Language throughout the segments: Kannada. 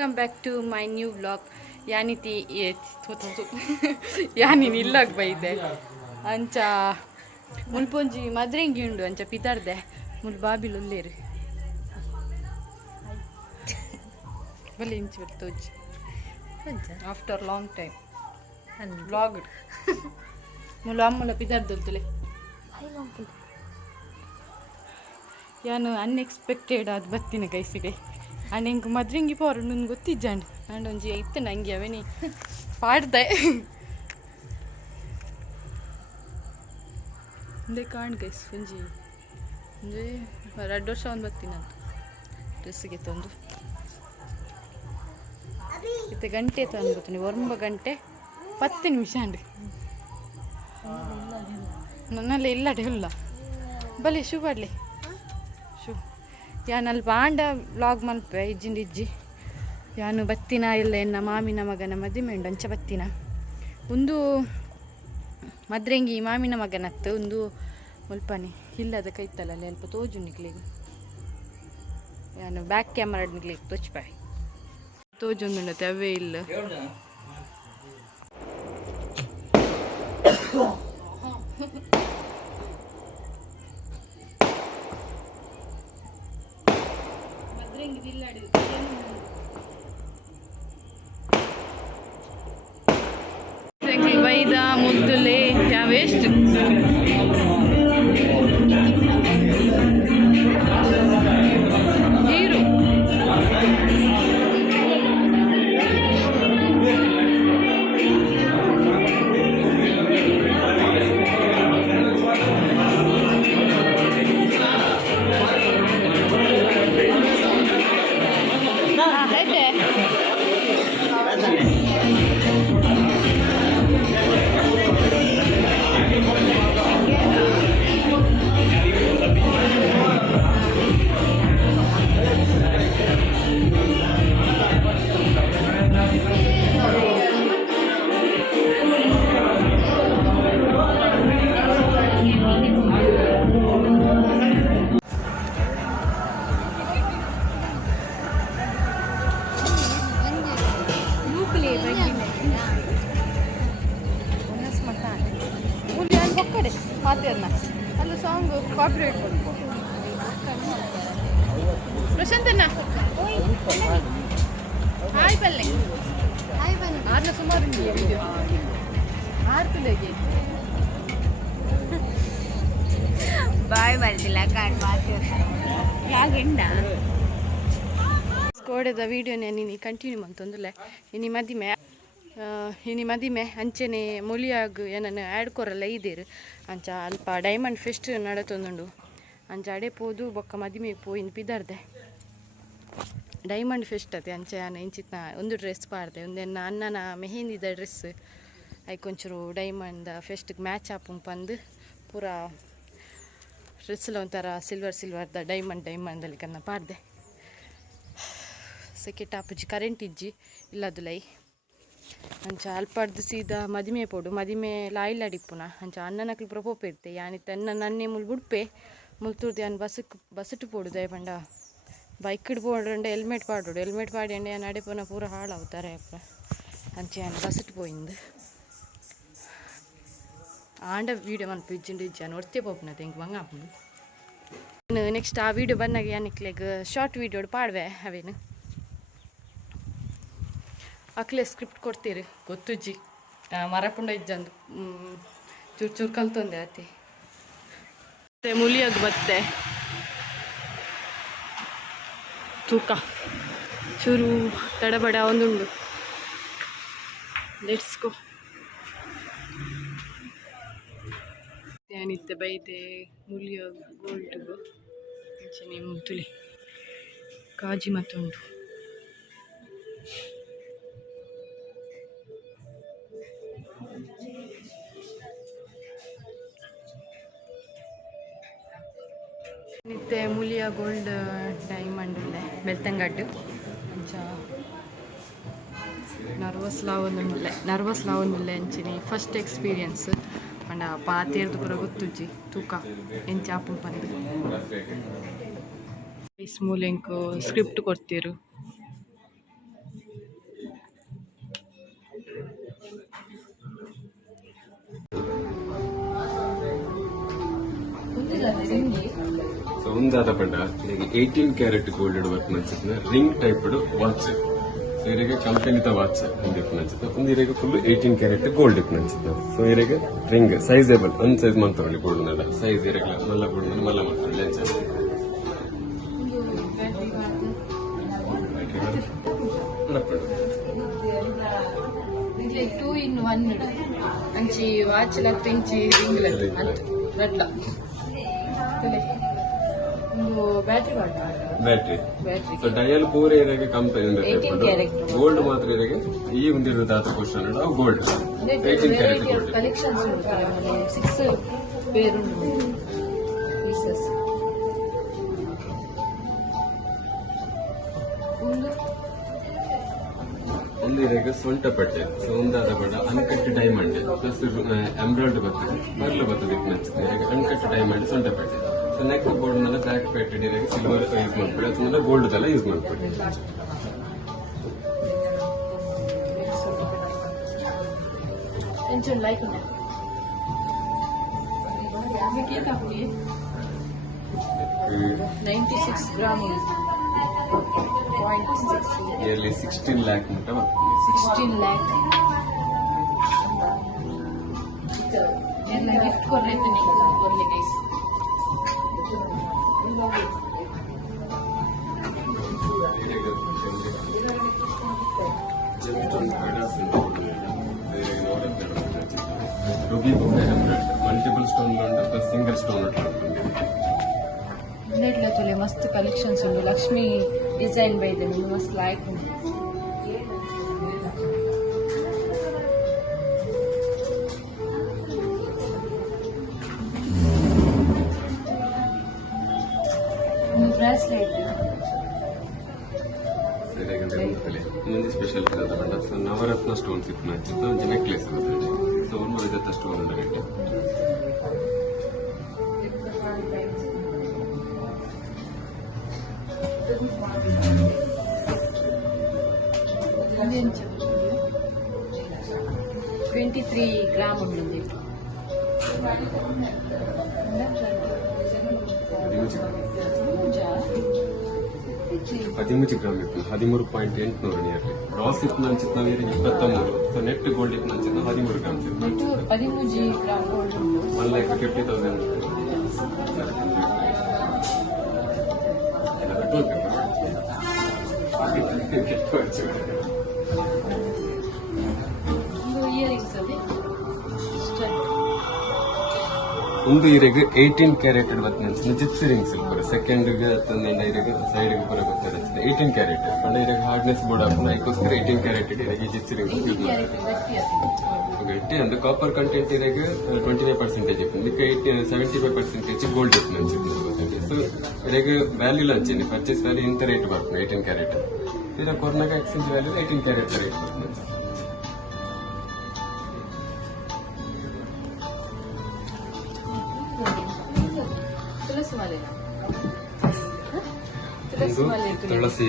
Welcome back to my new vlog. ಯಾನಿತಿ ಯಾನಿನ್ ಇಲ್ಲಾಗ ಬೈದೆ ಅಂಚ ಮುಲ್ಪೊಂಜಿ ಮದ್ರೆಂಗಿ ಉಂಡು ಅಂಚ ಪಿತಾರ್ದೆ ಮುಲ್ ಬಾಬಿಲ್ ಉಲ್ಲೇರು ಬಲ್ಲಿ ಇಂಚಿ ಬಲ್ಲಿ ತೋಜಿ ಆಫ್ಟರ್ ಲಾಂಗ್ ಟೈಮ್ ವ್ಲಾಗ್ ಮುಲ್ಲ ಅಮ್ಮಲ ಪಿತಾರ್ದಲ್ತಲೆ ಯಾನು ಅನ್ಎಕ್ಸ್ಪೆಕ್ಟೆಡ್ ಆದ ಬತ್ತಿನ ಕೈಸಿಗೆ ಅಂಡ್ ಇಂಕ ಮದ್ರಿಂಗಿ ಪೋರು ನನ್ಗೆ ಗೊತ್ತಿಜ್ಜಂಡು ಅಂಡ್ ಒಂಜಿ ಇತ್ತು ನಂಗೆ ಅವನಿ ಪಾಡ್ದೆ ಒಂದೇ ಕಾಣ್ ಗೈಸ್ ಒಂಜಿ ಒಂಜಿ 2 ವರ್ಷ ಒಂದು ಬತ್ತಿನಂತ ಡ್ರೆಸ್ಸಿಗೆ ತಂದು ಇತ್ತೆ ಗಂಟೆ ತಂದು ಗೊತ್ತೀನಿ 9 ಗಂಟೆ 10 ನಿಮಿಷ ಅಂಡು ನನ್ನಲ್ಲಿ ಇಲ್ಲಡೆ ಇಲ್ಲ ಬಲಿ ಶೂ ಬಾಡ್ಲಿ ಶೂ ಯಾನಲ್ಲಿ ಬಾಂಡ ವ್ಲಾಗ್ ಮಲ್ಪೆ ಇಜ್ಜಿ ಯಾನು ಬತ್ತಿನ ಇಲ್ಲ ಎನ್ನ ಮಾಮಿನ ಮಗನ ಮದುವೆ ಉಂಡು ಅಂಚ ಬತ್ತಿನ ಒಂದು ಮದ್ರೆಂಗಿ ಮಾಮಿನ ಮಗನತ್ತು ಒಂದು ಮುಲ್ಪನಿ ಇಲ್ಲದ ಕೈತಲ್ಲ ಅಲ್ಲಿ ಅಲ್ಪ ತೋಜು ನಿಕ್ಲಿಗೆ ಯಾನು ಬ್ಯಾಕ್ ಕ್ಯಾಮರಾ ನಿಕ್ಲಿಗೆ ತೋಚ್ಪಾಯ್ ತೋಜೊಂದುಂಡತೆ ಅವೇ ಇಲ್ಲ ವೈದ ಮುದ್ದುಲೆ ಯಾವೆಷ್ಟು ನೀರು ಅಲ್ಲ ಸಾಂಗ್ ಕಾಪಿರೈಟ್ ಪ್ರಶಾಂತಣ್ಣ ಹಾಯ್ ಬಲ್ಲೆ ಆರ್ನ ಸುಮಾರು ವಿಡಿಯೋ ಆರ್ತಲೆಗೆ ಬಾಯ್ ಬರ್ತಿಲ್ಲ ಕಾಣ್ ಯಾಕೆಂಡ ಸ್ಕೋಡೆದ ವೀಡಿಯೋನೇ ನೀನು ಕಂಟಿನ್ಯೂ ಮಂತೊಂದುಲೆ ಇನಿ ಮದಿಮೆ ಅಂಚೆನೆ ಮೊಲಿಯಾಗ ಏನನ್ನು ಆಡ್ಕೊರಲ್ಲ ಇದೇರು ಅಂಚ ಅಲ್ಪ ಡೈಮಂಡ್ ಫೆಸ್ಟ್ ನಡತೊಂದುಂಡು ಅಂಚ ಅಡೆ ಪೋದು ಬೊಕ್ಕ ಮದಿಮೆಗೆ ಪೋಯಿನ ಪಿದಾರ್ದೆ ಡೈಮಂಡ್ ಫೆಸ್ಟ್ ಅತೆ ಅಂಚೆ ಇಂಚಿತ್ನ ಒಂದು ಡ್ರೆಸ್ ಪಾಡ್ದೆ ಒಂದೆನ್ನ ಅಣ್ಣನ ಮೆಹಂದಿದ ಡ್ರೆಸ್ ಐಕೊಂಚೂರು ಡೈಮಂಡ್ ಫೆಸ್ಟ್ಗೆ ಮ್ಯಾಚ್ ಹಾಪುಂಪಂದು ಪೂರ ಡ್ರೆಸ್ಸಲ್ಲ ಒಂಥರ ಸಿಲ್ವರ್ದ ಡೈಮಂಡಲ್ಲಿ ಕನ್ನ ಪಾಡ್ದೆ ಸೆಕೆಟ್ ಆಪುಜಿ ಕರೆಂಟ್ ಇಜ್ಜಿ ಇಲ್ಲದು ಲೈ ಅಂಚ ಅಲ್ಪಡ್ದು ಸೀದಾ ಮದಿಮೆ ಪೋಡು ಮದಿಮೆ ಲಾಯಿಲ್ ಅಡಿಪುನ ಅಂಚ ಅಣ್ಣನಕ್ಲು ಪ್ರಪೋಪ ಇರ್ತೆ ಯಾನಿತ್ತ ನನ್ನೇ ಮುಲ್ ಬುಡ್ಪೆ ಮುಲ್ತುರ್ದು ಯಾನು ಬಸ್ಸಟ್ಟು ಪೋಡು ದಯಪಂಡ ಬೈಕ್ ಪೋಡ್ರಂಡೆ ಹೆಲ್ಮೆಟ್ ಪಾಡೋಡು ಹೆಲ್ಮೆಟ್ ಪಾಡಿ ಅಂಡೆ ಯಾನು ಅಡೆಪುನ ಪೂರ ಹಾಳಾವುತ್ತಾರೆ ಅಪ್ಪ ಅಂಚೆ ಯಾನು ಬಸ್ಸಟ್ಟು ಪೋಯಿಂದು ಆಂಡ ವೀಡಿಯೋ ಮನ್ಪು ಇಜ್ಜಿಂಡು ಇಜ್ಜಾನು ಒರ್ತೆ ಪೋಪುನ ತೆಂಗ್ ಮಂಗ ಆಪುಂಡು ನೆಕ್ಸ್ಟ್ ಆ ವೀಡಿಯೋ ಬಂದಾಗ ಯಾನಿಕ್ಲೆಗ್ ಶಾರ್ಟ್ ವೀಡಿಯೋ ಪಾಡ್ವೆ ಅವೇನು ಅಕ್ಲೆ ಸ್ಕ್ರಿಪ್ಟ್ ಕೊಡ್ತೀರಿ ಗೊತ್ತುಜ್ಜಿ ಮರಪುಂಡ ಇಜ್ಜಂದು ಚೂರು ಕಲ್ತೊಂದೆ ಅತಿ ಮತ್ತೆ ಮುಲಿಯಾಗ ಬತ್ತೆ ತೂಕ ಚೂರು ತಡಬಡ ಒಂದುಂಡು ಲೆಟ್ಸ್ ಗೋ ಏನಿತ್ತೆ ಬೈದೆ ಮುಲಿಯಾಗ ಗೋಲ್ಡ್ಗು ಅಂಚನೆ ಮುತ್ತುಲಿ ಕಾಜಿ ಮತ್ತುಂಡು ನಿತ್ತೆ ಮುಲಿಯ ಗೋಲ್ಡ್ ಡೈಮಂಡ್ ಉಳ್ಳೆ ಬೆಳ್ತಂಗಡ್ಡು ಅಂಚ ನರ್ವಸ್ ಲಾವೊಂದುಲ್ಲೆ ಅಂಚಿನಿ ಫಸ್ಟ್ ಎಕ್ಸ್ಪೀರಿಯನ್ಸ್ ಪಂಡ ಪಾತೆರ್ದು ಪೂರ ಗೊತ್ತುಜ್ಜಿ ತೂಕ ಎಂಚಾಪು ಪಂದು ಮೂಲೆಂಕು ಸ್ಕ್ರಿಪ್ಟ್ ಕೊಡ್ತೀರು ಸೊ ಒಂದಾದ ಪಂಡ ಈಗ 18 ಕ್ಯಾರೆಟ್ ಗೋಲ್ಡ್ ವರ್ಕ್ ಮಂಚಿನ ರಿಂಗ್ ಟೈಪ್ ವಾಚ್ ಸೊ ಇರಿಗೆ ಕಂಪನಿದ ವಾಚ್ ಒಂದಿಪ್ಪು ನಂಚಿತ್ತು ಒಂದಿರಿಗೆ ಫುಲ್ 18 ಕ್ಯಾರೆಟ್ ಗೋಲ್ಡ್ ಇಪ್ಪು ನಂಚಿತ್ತು ಸೊ ಇರಿಗೆ ರಿಂಗ್ ಸೈಜೇಬಲ್ ಒಂದ್ ಸೈಜ್ ಮಾಡ್ತಾವಲ್ಲಿ ಕೊಡುನಲ್ಲ ಸೈಜ್ ಇರಲ್ಲ ಮಲ್ಲ ಕೊಡುದು ಮಲ್ಲ ಮಾಡ್ತಾವಲ್ಲಿ ಟೂ ಇನ್ ಒನ್ ಅಂಚಿ ವಾಚ್ ಇಂಚಿ ರಿಂಗ್ ರಡ್ಲ ಬ್ಯಾಟ್ರಿ ಸೊ ಡಯಲ್ ಪೂರ ಇರಾಗೆ ಕಂಪನಿ ಗೋಲ್ಡ್ ಮಾತ್ರ ಇರಾಗೆ ಈ ಒಂದಿರೋ ದಾತ ಕ್ವಶನ್ ಅವು ಗೋಲ್ಡ್ 18 ಕ್ಯಾರೆಟ್ ಗೋಲ್ಡ್ ಕಲೆಕ್ಷನ್ಸ್ 6 ಪೇರು ಪೀಸಸ್ ಒಂದು ಇರಾಗೆ ಸೊಂಟ ಪಟ್ಟೆ ಸೊ ಒಂದಾದ ಬಡ ಅನ್ಕಟ್ ಡೈಮಂಡ್ ಪ್ಲಸ್ ಎಂಬ್ರಾಯ್ಡ್ ಬರ್ತದೆ ಬರ್ಲು ಬರ್ತದೆ ಅನ್ಕಟ್ ಡೈಮಂಡ್ ಸೊಂಟ ಪಟ್ಟೆ ಸೊ ನೆಕ್ ಬೋರ್ಡ್ ಮೇಲೆ ಬ್ಯಾಕ್ ಪ್ಯಾಟೆಡ್ ಇರಾಗೆ ಸಿಲ್ವರ್ ಯೂಸ್ ಮಾಡ್ಬಿಡಿ ಅಥವಾ ಗೋಲ್ಡ್ ಎಲ್ಲ ಯೂಸ್ ಮಾಡ್ಬಿಡಿ Tension like that. Mm. 96 gram is 0.6. Nearly 16 lakh muta 16 lakh. Nearly gift correct only guys. Ruby multiple stone plus single stone नेटला मस्त कलेक्शन्स उंटू लक्ष्मी डिजाइन बैठे मस्त लाइक ब्रेस्लेट ಮುಂದೆ ಸ್ಪೆಷಲ್ ನವರತ್ನ ಸ್ಟೋನ್ಸ್ ಇತ್ತು ಹಚ್ಚಿತ್ತು ಒಂದು ನೆಕ್ಲೆಸ್ ಸೊ ಒಂದು ಇದತ್ತ ಸ್ಟೋನ್ ರೇಟ್ ట్వంటీ గ్రామ్ ఉంటుంది 13 ಗ್ರಾಮ್ ಇತ್ತು 13.800 ನಿಯರ್ಲಿ ರಾಸ್ ಇತ್ತು ಅಂಚಿತ್ತು ನಾವು 23 ಸೊ ನೆಟ್ ಗೋಲ್ಡ್ ಇತ್ತು ಅಂಚಿತ್ತು 13 ಗ್ರಾಮ್ ಇತ್ತು 13 ಗ್ರಾಮ್ ಗೋಲ್ಡ್ 1,50,000 ಇಯರಿಂಗ್ಸ್ ಅಲ್ಲಿ ಒಂದು ಇರೆಗೆ 18 ಕ್ಯಾರೆಟ್ ಇವತ್ತು ಜಿಪ್ಸಿ ರಿಂಗ್ಸ್ ಇರ್ತಾರೆ ಸೆಕೆಂಡ್ಗೆ ಇರೆಗೆ ಸೈಡ್ಗೆ ಪೂರ ಗೊತ್ತದೆ 18 ಕ್ಯಾರೆಟ್ ಅಂದ್ರೆ ಇರೆಗೆ ಹಾರ್ಡ್ನೆಸ್ ಬೋರ್ಡ್ ಹಾಕೊಂಡು ಅದಕ್ಕೋಸ್ಕರ 18 ಕ್ಯಾರೆಟ್ ಇರೆಗೆ ಜಿಪ್ಸಿ ರಿಂಗ್ಸ್ ಯೂಸ್ ಮಾಡ್ತಾರೆ ಗಟ್ಟಿ ಅಂದ್ರೆ ಕಾಪರ್ ಕಂಟೆಂಟ್ ಇರೆಗೆ 25% ಇತ್ತು ಇದಕ್ಕೆ 75% ಗೋಲ್ಡ್ ಇತ್ತು ಅನ್ಸುತ್ತೆ ಸೊ ಇರೆಗೆ ವ್ಯಾಲ್ಯೂ ಲಂಚೇನೆ ಪರ್ಚೇಸ್ ವ್ಯಾಲ್ಯೂ ಇಂಥ ರೇಟ್ ಬರ್ತದೆ 18 ಕ್ಯಾರೆಟ್ ಇದರ ಕೊರ್ನಾಗ ಎಕ್ಸ್ಚೇಂಜ್ ವ್ಯಾಲ್ಯೂ 18 ಕ್ಯಾರೆಟ್ ರೇಟ್ ಬರ್ತದೆ ತುಳಸಿ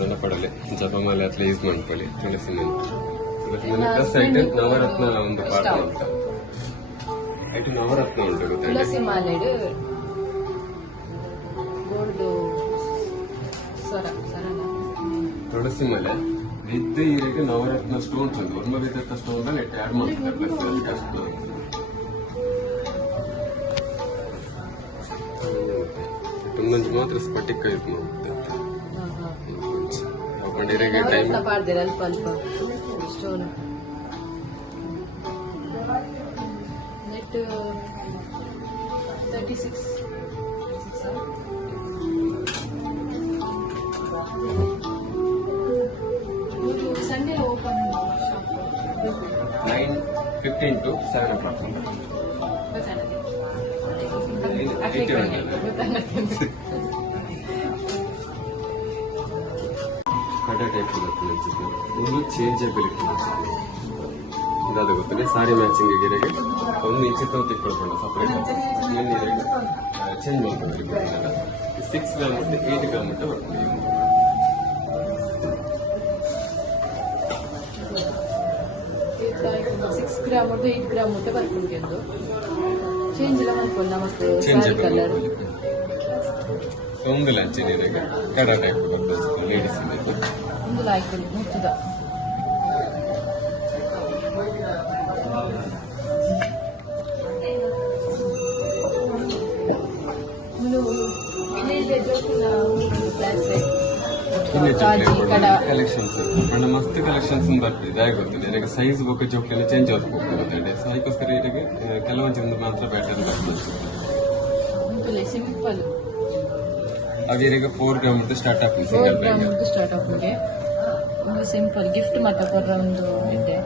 ಮನೆ ಪಡಲೆ ಜಪಮಾಲೆ ಅತ್ಲ ಯೂಸ್ ಮಾಡ್ಕೊಳ್ಳಿ ತುಳಸಿ ಮನೆ ತುಳಸಿ ಮನೆ ಪ್ಲಸ್ ಐಟು ನವರತ್ನ ಒಂದು ಪಾಠ ಉಂಟು ಐಟು ನವರತ್ನ ಉಂಟು ಗೊತ್ತಾಗ ತುಳಸಿ ಮಾಲೆ ಗೋಲ್ಡ್ ತುಳಸಿ ಮಲೆ ವಿದ್ಯೆ ಇರಿಗೆ ನವರತ್ನ ಸ್ಟೋನ್ಸ್ ಉಂಟು ಒಂದು ವಿಧದ ಸ್ಟೋನ್ ನೆಟ್ ಆಡ್ ಮಾಡ್ತಾರೆ ಪ್ಲಸ್ ಅಷ್ಟು ಇನ್ನೊಂದು ಮಾತ್ರ ಸ್ಫಟಿಕ ಇದು ಟೈಮ್ ಅಲ್ಪ ಅಲ್ಪ stone net 36 Sunday open shop 9:15 to 7 o'clock. ಕಡೆ ಟೈಪ್ ಬರ್ತದೆ ಒಂದು ಚೇಂಜಬಿಲಿಟಿ ಇದಾದ ಗೊತ್ತಿಲ್ಲ ಸಾರಿ ಮ್ಯಾಚಿಂಗ್ ಗಿರೆಗೆ ಒಂದು ಇಂಚಿತ್ತು ತಿಕ್ಕೊಳ್ಕೊಂಡು ಸಪ್ರೇಟ್ ನೀರಿಗೆ ಚೇಂಜ್ ಮಾಡ್ಕೊಂಡು 6 ಗ್ರಾಮ್ ಮತ್ತು 8 ಗ್ರಾಮ್ ಮಟ್ಟ ಬರ್ತದೆ 6 ಗ್ರಾಮ್ ಮತ್ತು 8 ಗ್ರಾಮ್ ಮಟ್ಟ ಬರ್ಕೊಂಡು ಚೇಂಜ್ ಎಲ್ಲ ಮಾಡ್ಕೊಳ್ಳಿ ನಮಕ್ ಚೇಂಜ್ ಸಾರಿ ಕಲರ್ ಒಂದು ಲಂಚ್ ನೀರಿಗೆ ಕಡ ಟೈಪ್ ಬರ್ತದೆ ಲೇಡೀಸ್ ಒಂದು ಲಾಯ್ಕೊಳಿ ಮುಚ್ಚದ ಕಲೆಕ್ಷನ್ಸ್ ಅಂಡ್ ಮಸ್ತ್ ಕಲೆಕ್ಷನ್ಸ್ ಬರ್ತದೆ ಇದಾಗಿ ಗೊತ್ತಿಲ್ಲ ಇದಕ್ಕೆ ಸೈಜ್ ಬೊಕ್ಕ ಜೋಕ್ಲೆಲ್ಲ ಚೇಂಜ್ ಆಗ್ತದೆ ಸೊ ಅದಕ್ಕೋಸ್ಕರ ಇದಕ್ಕೆ ಕೆಲವೊಂದು ಒಂದು ಮಾತ್ರ ಬ್ಯಾಟರ್ ಬರ್ತದೆ ಸಿಂಪಲ್ ಹಾಗೆ ಇದಕ್ಕೆ 4 ಗ್ರಾಮ್ ಸ್ಟಾರ್ಟ್ ಆಗ್ತದೆ ಸಿಂಗಲ್ ಬ್ಯಾಗ್ ಸ್ಟಾರ್ಟ್ ಆಗ್ತದೆ ಒಂದು ಸಿಂಪಲ್ ಗಿಫ್ಟ್ ಮಾತ್ರ ಕೊಡ್ರ ಒಂದು ಇದೆ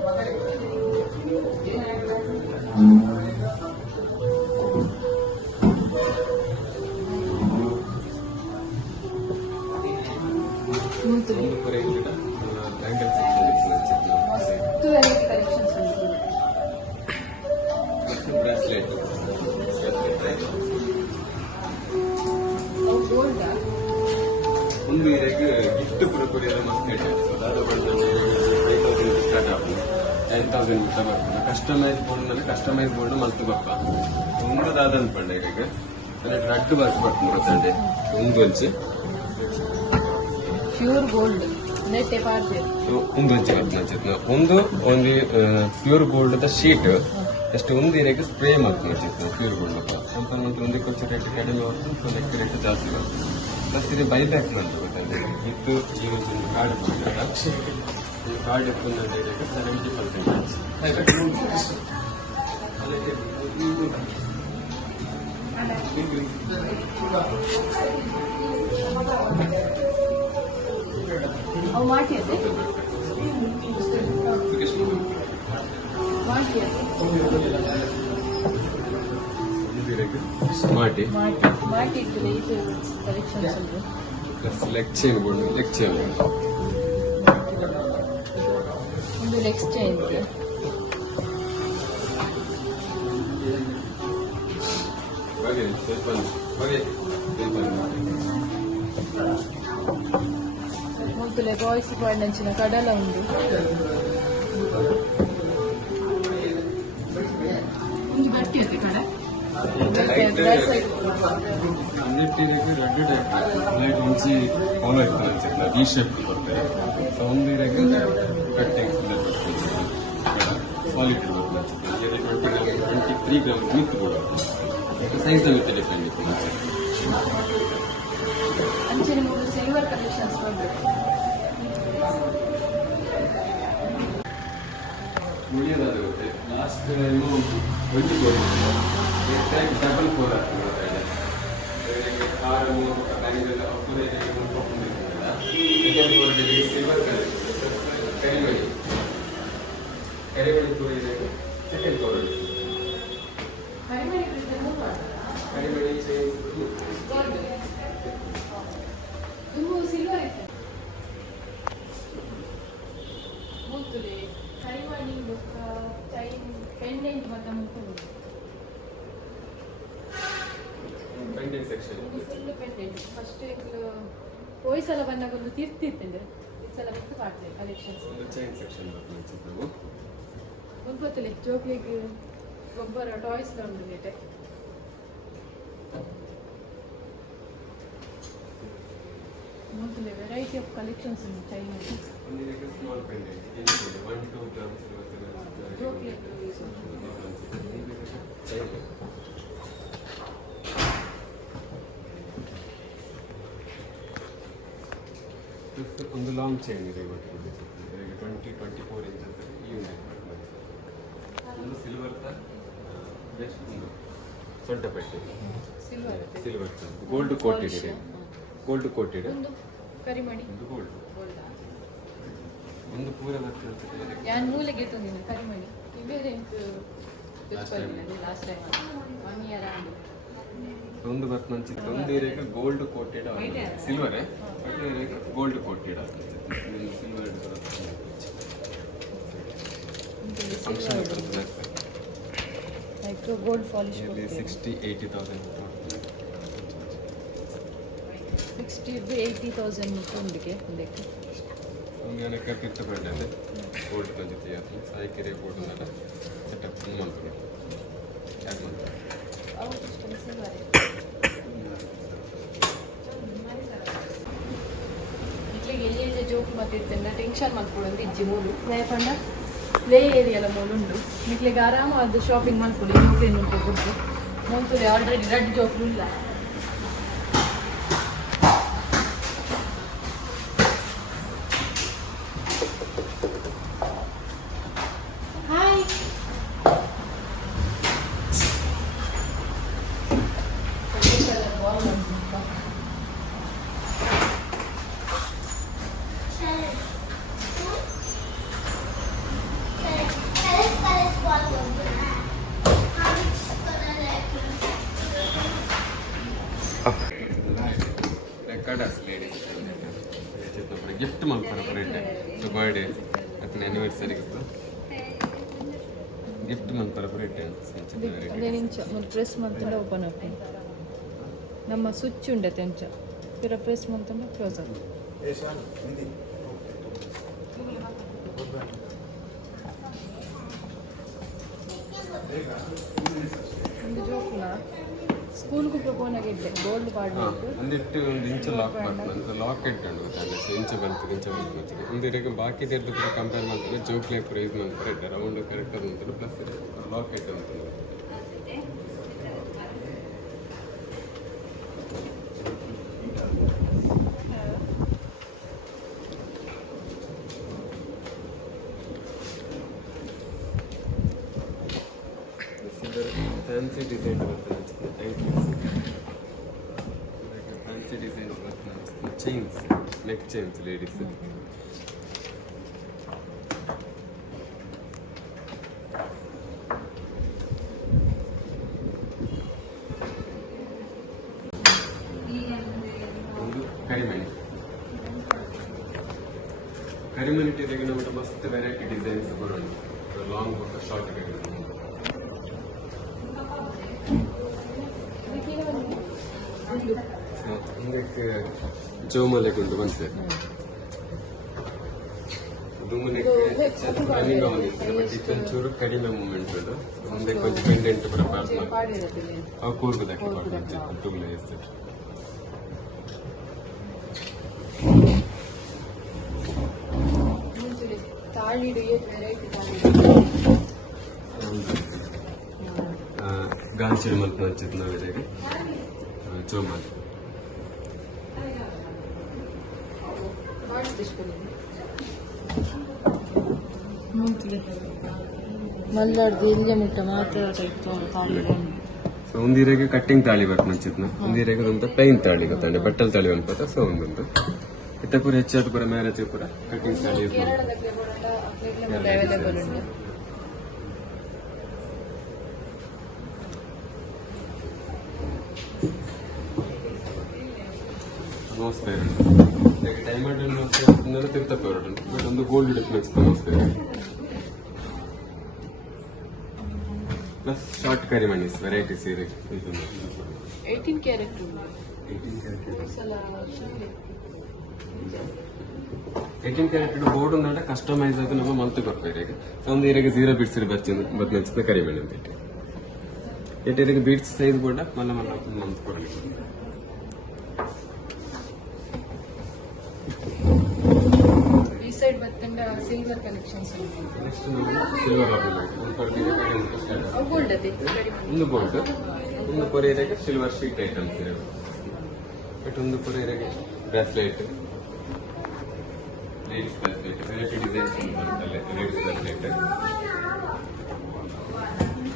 ಬ್ರಾಸ್ಲೆಟ್ ಒಂದು ಇದಕ್ಕೆ ಗಿಫ್ಟ್ ಪುರಪುರಿ ಎಲ್ಲ ಮಸ್ತ್ ಐಟಮ್ಸ್ ಅದಾದ ಬಂದು 5,000 ಸ್ಟಾರ್ಟ್ ಆಗ್ತದೆ 10,000 ಬಿಟ್ಟ ಬರ್ತದೆ ಕಸ್ಟಮೈಸ್ ಬೋರ್ಡ್ ಕಸ್ಟಮೈಸ್ ಬೋರ್ಡ್ ಮಲ್ತು ಬಪ್ಪ ಒಂದು ದಾದ ಅನ್ಕೊಂಡೆ ಇದಕ್ಕೆ ರಡ್ಡು ವರ್ಕ್ ಬರ್ತದೆ ಗೊತ್ತಂಡೆ ಒಂದು ಹಂಚೆ ಪ್ಯೂರ್ ಗೋಲ್ಡ್ ನೆಟ್ಟೆ ಪಾರ್ತೆ ಒಂದು ಹಂಚೆ ಬರ್ತದೆ ಒಂದು ಪ್ಯೂರ್ ಗೋಲ್ಡ್ ಶೀಟ್ ಎಷ್ಟು ಒಂದು ಇದಕ್ಕೆ ಸ್ಪ್ರೇ ಮಾಡ್ತೀನಿ ಪ್ಯೂರ್ ಗೋಲ್ಡ್ ಅಂತ ಒಂದು ಕೊಂಚ ರೇಟ್ ಕಡಿಮೆ ಬರ್ತದೆ ರೇಟ್ ಜಾಸ್ತಿ ಬರ್ತದೆ ಪ್ಲಸ್ ಇದು ಬೈಬ್ಯಾಕ್ ಬಂದು ಗೊತ್ತಂದ್ರೆ ಇತ್ತು ಈ ಒಂದು ಕಾರ್ಡ್ ಈ ಕಾರ್ಡ್ ಎತ್ಕೊಂಡು 70%. ಅವು ಮಾಡ್ತೀಯತ್ತೆ ಮಾಡಿ ಮಾಡಿ ಇಟ್ಟಿದೆ ಇದು ಕಲೆಕ್ಷನ್ಸ್ ಉಂಟು ಪ್ಲಸ್ ಲೆಗ್ ಚೈನ್ ಒಂದು ಲೆಗ್ ಚೈನ್ ಮೊದಲೇ ಬಾಯ್ಸ್ ಪಾಡಿನಂಚಿನ ಕಡಲ ಉಂಟು ಒಂದು ಗಟ್ಟಿ ಅತ್ತೆ ಕಡೆ ರೆಡ್ ಟೈಪ್ ಲೈಟ್ ಒಂಚಿ ಫಾಲೋ ಇರ್ತದೆ ಅನ್ಸುತ್ತೆ ಈ ಶೇಪ್ ಬರ್ತದೆ ಸೊ ಒಂದು ಇದಕ್ಕೆ ಕಟ್ಟಿಂಗ್ ಸಾಲಿಡ್ ಬರ್ತದೆ 23 ಗ್ರಾಮ್ ಮಿತ್ ಕೂಡ ಸೈಜ್ ವಿತ್ ಡಿಫ್ರೆಂಟ್ ಇತ್ತು ಅಂಚೆ ನಿಮಗೆ ಸಿಲ್ವರ್ ಕಲೆಕ್ಷನ್ಸ್ ಮಾಡಬೇಕು ಮುಳಿಯೋದಾಗುತ್ತೆ ಲಾಸ್ಟ್ ಒಂದು ಡಬಲ್ 4 ಆಗ್ತದೆ ಕಾರು ಬ್ಯಾನಿಗೆಲ್ಲ ಸಿಲ್ವರ್ ಕಲರ್ ಕರಿಮಣಿ ಕೂಡ ಇದೆ ಸೆಕೆಂಡ್ ಫ್ಲೋರ್ ಕರಿಮಣಿ ಚೈನ್ಸ್ ಸಿಲ್ವರ್ ಇದೆ ಮೂತುಲೆ ಕರಿವಾಣಿ ಚೈನ್ ಪೆಂಡೆಂಟ್ ಮತ್ತು ಮುಟ್ಟು pendant section full pendant first ಹೋಯ್ಸಲ ಬಂದಾಗ ಒಂದು ತಿರ್ತಿರ್ತಂದ್ರೆ ಈ ಸಲ ಬಿಟ್ಟು ಕಾಡ್ತೇವೆ ಕಲೆಕ್ಷನ್ಸ್ ಒಂದು ಚೈನ್ ಸೆಕ್ಷನ್ ಬರ್ತದೆ ನಾವು ಒಂದು ಗೊತ್ತಿಲ್ಲ ಜೋಕ್ಲಿಗೆ ಗೊಬ್ಬರ ಟಾಯ್ಸ್ ಉಂಟು ರೇಟೆ ಮೊದಲೇ ವೆರೈಟಿ ಆಫ್ ಕಲೆಕ್ಷನ್ಸ್ ಉಂಟು ಚೈನಲ್ಲಿ ಒಂದು ಸ್ಮಾಲ್ ಪೆಂಡೆಂಟ್ 1-2 ಗ್ರಾಮ್ಸ್ ಜೋಕ್ಲಿ ಒಂದು ಲಾಂಗ್ ಚೈನ್ ಇದೆ 20-24 ಇಂಚಸ್ ಈ ಒಂದು ಸಿಲ್ವರ್ ಬೆಸ್ಟ್ ಒಂದು ಸೊಡ್ಡ ಪೆಟ್ಟೆ ಸಿಲ್ವರ್ ಗೋಲ್ಡ್ ಕೋಟೆಡ್ ಇದೆ ಒಂದು ಕರಿಮಣಿ ಒಂದು ಗೋಲ್ಡ್ ಒಂದು ಪೂರ ಬರ್ತದೆ ಯಾನ್ ಮೂಲೆಗೆ ತಂದಿನ ಕರಿಮಣಿ ಬೇರೆ ಲಾಸ್ಟ್ ಟೈಮ್ 1 ಇಯರ್ ಆಗಿದೆ ಒಂದು ಬರ್ತಂಚಿ ಒಂದು ಏರಿಯಾಗೆ gold coated silver gold coated silver micro gold polish 60,000-80,000 60,000-80,000 ಉಂಡಿಗೆ ಒಂದಕ್ಕೆ ನನಗೆ ತಿರ್ತಪಡ್ಡೆ ಗೋಲ್ಡ್ ತಂದಿತ್ತು ಸಾಯಿಕೆರೆ ಗೋಲ್ಡ್ ಸೆಟಪ್ ಮಾಡ್ತಾರೆ ಯಾಕೆ ಮಾಡ್ತಾರೆ ఇట్లా ఏ జోక్ మధ్య టెన్షన్ ಮಾಡ್ಕೊಳ್ಳೋದು ಇಜ್ಜಿ ಮೂಲು ರೇಪಂಡ ಪ್ಲೇ ಏರಿಯಾಲ ಮೂಲುಂಡು ಇಟ್ಲಿಗೆ ಆರಾಮ ಅದು ಶಾಪಿಂಗ್ ಮಾಡ್ಕೊಳ್ಳಿ ಜೋಕ್ಲೇನು ಉಂಟು ಗುಡ್ಡು ಮುಂತುಲೆ ಆಲ್ರೆಡಿ ರೆಡ್ ಜೋಕ್ಲು ಇಲ್ಲ ಹಾಯ್ ರೆಕಾರ್ಡ್ ಹಾಸ್ಲೇಡಿ ಗಿಫ್ಟ್ ಮಾಡ್ತಾರೆ ಬರೀಟೆ ಸೊ ಬರ್ಡೇ ಅಥವಾ ಆ್ಯನಿವರ್ಸರಿಗೆ ಗಿಫ್ಟ್ ಮಾಡ್ತಾರೆ ಬರೀಟೆ ಅದೇ ನಿಂಚ ಒಂದು ಪ್ರೆಸ್ ಮಂತಂಡ ಓಪನ್ ಆಗ್ತದೆ ನಮ್ಮ ಸ್ವಿಚ್ ಉಂಡೆ ತೆಂಚ ಪಿರ ಪ್ರೆಸ್ ಮಂತಂಡ ಕ್ಲೋಸ್ ಆಗ್ತದೆ ಒಂದು ಜೋಕ್ಲ ಸ್ಕೂಲ್ಗೂ ಪ್ರಪೋನಾಗಿದ್ದೆ ಗೋಲ್ಡ್ ಪಾಡ್ಬೇಕು ಒಂದಿಟ್ಟು ಒಂದು ಇಂಚ ಲಾಕ್ ಮಾಡ್ತಾರೆ ಲಾಕ್ ಇಟ್ಕೊಂಡು ಇಂಚ ಬಂತು ಇಂಚ ಬಂತು ಒಂದಿರಿಗೆ ಬಾಕಿ ತೆರೆದು ಕೂಡ ಕಂಪೇರ್ ಮಾಡ್ತಾರೆ ಜೋಕ್ಲೆ ಪ್ರೈಸ್ ಮಾಡ್ತಾರೆ ರೌಂಡ್ ಕರೆಕ್ಟ್ ಅದು ಅಂತಾರೆ ಪ್ಲಸ್ ಲಾಕ್ ಇಟ್ಟು ಅಂತ ಫ್ಯಾನ್ಸಿ ಡಿಸೈನ್ ಬರ್ತದೆ ಫ್ಯಾನ್ಸಿ ಡಿಸೈನ್ ಬರ್ತದೆ ಚೈನ್ಸ್ ನೆಕ್ ಚೈನ್ಸ್ ಲೇಡೀಸ್ ಕರಿಮಣಿ ಕರಿಮಣಿ ಟೀರಿಗೆ ನಮಗೆ ಮಸ್ತ್ ವೆರೈಟಿ ಡಿಸೈನ್ಸ್ ಬರೋಣ ಲಾಂಗ್ ಬುಕ್ ಶಾರ್ಟ್ ಹಿಂಗಕ್ಕೆ ಜೋಮಲೆಗುಂಡು ಬಂತೆ ರನ್ನಿಂಗ್ ಆನ್ ಇರ್ತದೆ ಬಟ್ ಇದೊಂಚೂರು ಕಡಿಮೆ ಮೂಮೆಂಟ್ ಅದು ಮುಂದೆ ಕೊಂಚ ಪೆಂಡೆಂಟ್ ಪ್ರಪಾಸ್ ಅವು ಕೂರ್ಗದಕ್ಕೆ ಕೊಟ್ಟು ತುಮ್ಲೆ ಇರ್ತದೆ ಗಾಂಚಿನ ಮಲ್ಪು ಹಚ್ಚಿದ್ದು ನಾವಿದಾಗ ಜೋಮಾಲಿ ಮಲ್ಲಾಡ್ದು ಎಲ್ಲಿ ಮುಟ್ಟ ಮಾತ್ರ ಸೊ ಒಂದಿರೆಗೆ ಕಟ್ಟಿಂಗ್ ತಾಳಿ ಬರ್ತು ನಂಚಿದ್ನ ಒಂದಿರೆಗೆ ಒಂದು ಪ್ಲೈನ್ ತಾಳಿ ಗೊತ್ತಾಂಡೆ ಬಟ್ಟಲ್ ತಾಳಿ ಅನ್ಕೋತ ಸೊ ಒಂದೊಂದು ಇತ್ತ ಪೂರ ಹೆಚ್ಚಾದ ಪೂರ ಮ್ಯಾರೇಜ್ ಪೂರ ಕಟ್ಟಿಂಗ್ ತಾಳಿ ಅವೈಲೇಬಲ್ ಉಂಟು ನಮಸ್ಕಾರ ಡೈಮಂಡ್ ನಮಸ್ಕಾರ ತಿರ್ತಪ್ಪ ಹೊರಟು ಬಟ್ ಒಂದು ಗೋಲ್ಡ್ ಡಿಫ್ರೆನ್ಸ್ ನಮಸ್ಕಾರ ಪ್ಲಸ್ ಶಾರ್ಟ್ ಕರಿಮಣೀಸ್ ವೆರೈಟಿ ಸೀರೆ 18 ಕ್ಯಾರೆಟ್ 18 ಕ್ಯಾರೆಟ್ ಬೋರ್ಡ್ ಉಂಡ ಕಸ್ಟಮೈಸ್ ಆಗಿ ನಮ್ಮ ಮಂತ್ ಕೊಡ್ಬೇಕು ಒಂದು ಇರಿಗೆ 0 ಬೀಟ್ಸ್ ಬತ್ ನೆಚ್ಚಿದ ಕರಿಮಣಿ ಅಂತ ಇಟ್ಟಿಗೆ ಬೀಟ್ಸ್ ಸೈಜ್ ಕೂಡ ಮಲ್ಲ ಮಲ್ಲ ಮಂತ್ ಕೊಡಲಿಕ್ಕೆ ಈ ಸೈಡ್ ಬತ್ತಂಡ ಸಿಲ್ವರ್ ಕಲೆಕ್ಷನ್ಸ್ ನೆಕ್ಸ್ಟ್ ನಾವು ಸಿಲ್ವರ್ ಒಂದು ಗೋಲ್ಡ್ ಒಂದು ಪೊರೆಯರಿಗೆ ಸಿಲ್ವರ್ ಶೀಟ್ ಐಟಮ್ಸ್ ಇರೋದು ಬಟ್ ಒಂದು ಪೊರೆಯರಿಗೆ bracelet ladies bracelet variety designs ಬರುತ್ತಲ್ಲ ಲೇಡೀಸ್ ಬ್ರಾಸ್ಲೆಟ್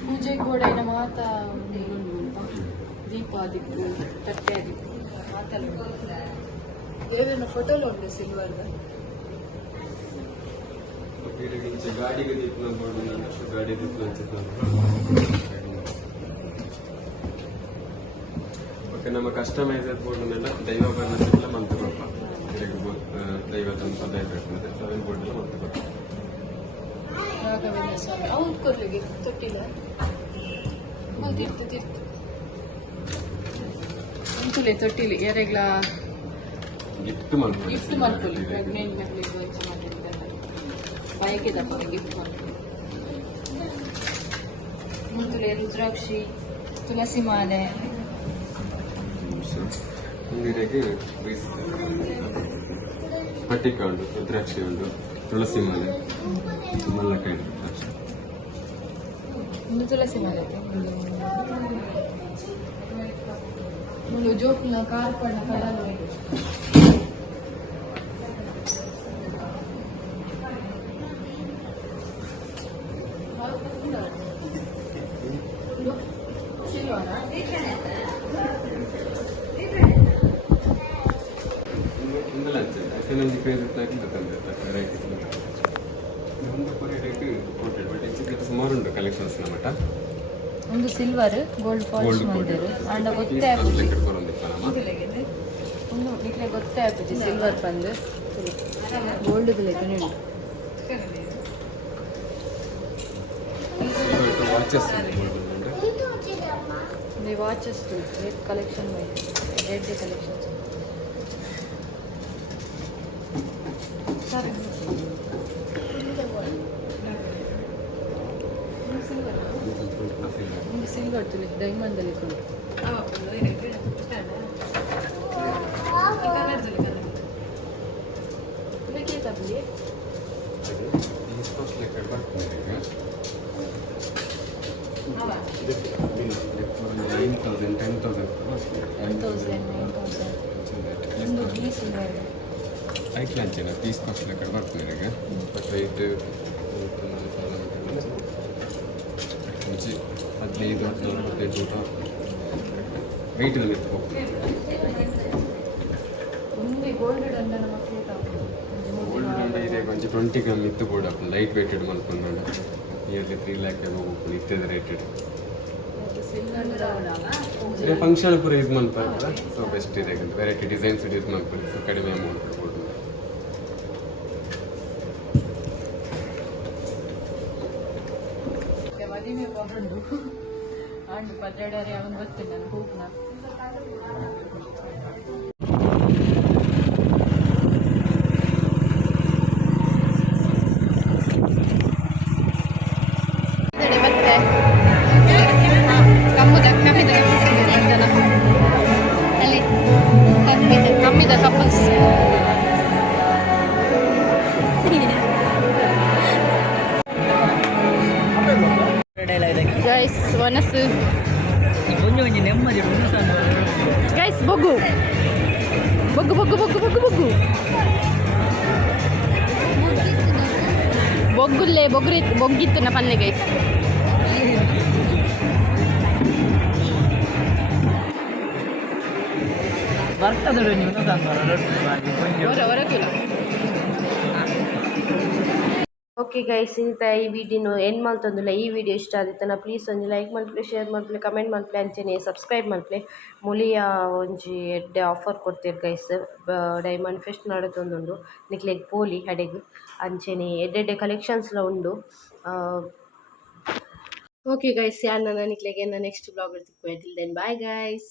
ಪೂಜೆಗೆ ಕೂಡ ಏನ ಮಾತ ದೀಪ ದಿಕ್ಕು ತಟ್ಟೆ ದಿಕ್ಕು ಮಾತಲ್ಲ ಏನೇನು ಫೋಟೋಲು ಉಂಟು ಸಿಲ್ವರ್ ಗಾಡಿಗೆ ದಿಕ್ಕು ಗಾಡಿ ದಿಕ್ಕು ಓಕೆ ನಮ್ಮ ಕಸ್ಟಮೈಸರ್ ಬೋರ್ಡ್ನೆಲ್ಲ ದೈವ ಬರ್ನೆಲ್ಲ ಮಂತ್ ಕೊಪ್ಪ ದೈವತಂತ ದೈವ ಇರ್ತದೆ ಸೆವೆನ್ ಬೋರ್ಡ್ ಎಲ್ಲ ಮಂತ್ ಕೊಪ್ಪ ಅವ್ನು ಕೊರ್ಲಿಗೆ ತೊಟ್ಟಿಲ್ಲ ತಿರ್ತು ಅಂತುಲೆ ತೊಟ್ಟಿಲಿ ಯಾರೆಗ್ಲ ಗಿಫ್ಟ್ ಮಾಡ್ಕೊಳ್ಳಿ ಪ್ರೆಗ್ನೆಂಟ್ ಮಕ್ಕಳಿಗೆ ಮಾಡಿರ್ತಾರೆ ಬಯಕೆದಪ್ಪ ಗಿಫ್ಟ್ ಮಾಡ್ಕೊಳ್ಳಿ ಮುಂತುಲೆ ರುದ್ರಾಕ್ಷಿ ತುಳಸಿ ಮಾಲೆ ಒಂದಿರೆಗೆ ಸ್ಫಟಿಕ ಉಂಟು, ರುದ್ರಾಕ್ಷಿ ಉಂಟು, ತುಳಸಿ ಮಾಲೆ, ಮಲ್ಲಕಾಯಿ ರುದ್ರಾಕ್ಷಿ. ಒಂದು ತುಳಸಿ ಮಾಲೆ ಒಂದು ಜೋಕ್ಲ ಕಾರ್ಪಣ ಕಲರ್ ಕೆಲವೊಂದು ಕ್ರೇಜ್ ವೆರೈಟೀಸ್ ಒಂದು ಪೂರೈಕೆ ಕೋಟೆಡ್ ಬಟ್ ಇದು ಸುಮಾರು ಉಂಟು ಕಲೆಕ್ಷನ್ಸ್ ನಮ್ಮ ಮಟ್ಟ. ಒಂದು ಸಿಲ್ವರ್ ಗೋಲ್ಡ್ ಪಾಲಿಶ್ ಮಾಡಿದ್ರು ಅಂಡ ಗೊತ್ತೇ ಆಪುಜಿ ಒಂದು ನಿಕ್ಲೆ ಗೊತ್ತೇ ಆಪುಜಿ ಸಿಲ್ವರ್ ಬಂದು ಗೋಲ್ಡ್ ಲೆಕ್ಕ ಉಂಟು. Watches watches red collection red collection ಒಂದು ಸಿಲ್ವರ್ ತುಳಿ ಡೈಮಂಡ್ ಅಲ್ಲಿ ಕೊಂಡು ಬೇಕೇತಲ್ಲಿ ಐಕ್ಲ ಅಂಚೆನ ಪೀಸ್ ಕಾಸ್ಟ್ ಲೆಕ್ಕ ಬರ್ತೀನಿ ಈಗ ಬಟ್ ರೇಟ್ 15-18 ವೆಯ್ಟಲ್ಲಿ ಇರ್ಬೇಕು. ಗೋಲ್ಡ್ ಗೋಲ್ಡ್ ಇದೆ ಕೊಂಚ 20 ಗ್ರಾಮ್ ಇತ್ತು ಕೂಡ ಲೈಟ್ ವೇಟೆಡ್ ಮಾಡ್ಕೊಂಡು ನಿಯರ್ಲಿ 3 lakh ಹೋಗ್ಬೇಕು ಇತ್ತದ ರೇಟೆಡ್ ಫಂಕ್ಷನ್ ಪೂರ ಯೂಸ್ ಮಾಡ್ತಾರೆ ಸೊ ಬೆಸ್ಟ್ ಇದೆ ವೆರೈಟಿ ಡಿಸೈನ್ಸ್ ಯೂಸ್ ಮಾಡ್ತಾರೆ ಸೊ ಕಡಿಮೆ ಅಮೌಂಟ್ ಕೊಡ್ಬೋದು. ಮದುವೆ ಬರೋದು ಅಂಡು ಪದ್ರಡರೆ ಅವನು ಗೊತ್ತಿಲ್ಲ ನಾನು ಹೂಪ್ನ ಕಮ್ಮಿದ ಕಪಲ್ಸ್ ಗೈಸ್ ವನಸು ಗೈಸ್ ಬೊಗ್ಗು ಬೊಗ್ಗು ಬೊಗ್ಗು ಬೊಗ್ಗು ಬೊಗ್ಗು ಬೊಗ್ಗು ಬೊಗ್ಗುಲ್ಲೇ ಬೊಗ್ಗಿತ್ತು ನ ಪನ್ನೆ ಗೈಸ್ ಓಕೆ ಗೈಸ್ ಇಂತ ಈ ವಿಡಿಯೋನು ಏನು ಮಾಡ್ತಂದಿಲ್ಲ. ಈ ವಿಡಿಯೋ ಇಷ್ಟ ಆದಿತ್ತನ ಪ್ಲೀಸ್ ಒಂದು ಲೈಕ್ ಮಾಡ್ಲಿ, ಶೇರ್ ಮಾಡ್ಲಿ, ಕಮೆಂಟ್ ಮಾಡ್ಲಿ ಅಂಚೆನೆ ಸಬ್ಸ್ಕ್ರೈಬ್ ಮಾಡ್ಲಿ. ಮುಲಿಯ ಒಂಜಿ ಎಡ್ಡೆ ಆಫರ್ ಕೊಡ್ತೀರಿ ಗೈಸ್. ಡೈಮಂಡ್ ಫೆಸ್ಟ್ ನಡತೊಂದುಂಡು ನಿಕ್ಲೆಗ್ ಪೋಲಿ ಹಡೆಗ್ ಅಂಚೆನೆ ಎಡ್ಡೆಡ್ಡೆ ಕಲೆಕ್ಷನ್ಸ್ಲ ಉಂಡು. ಓಕೆ ಗೈಸ್ ಯಾನ್ ನಿಕ್ಲೆಗೆ ನೆಕ್ಸ್ಟ್ ಬ್ಲಾಗ್ ಇರ್ತಿಕ್ಕು. Till then bye guys.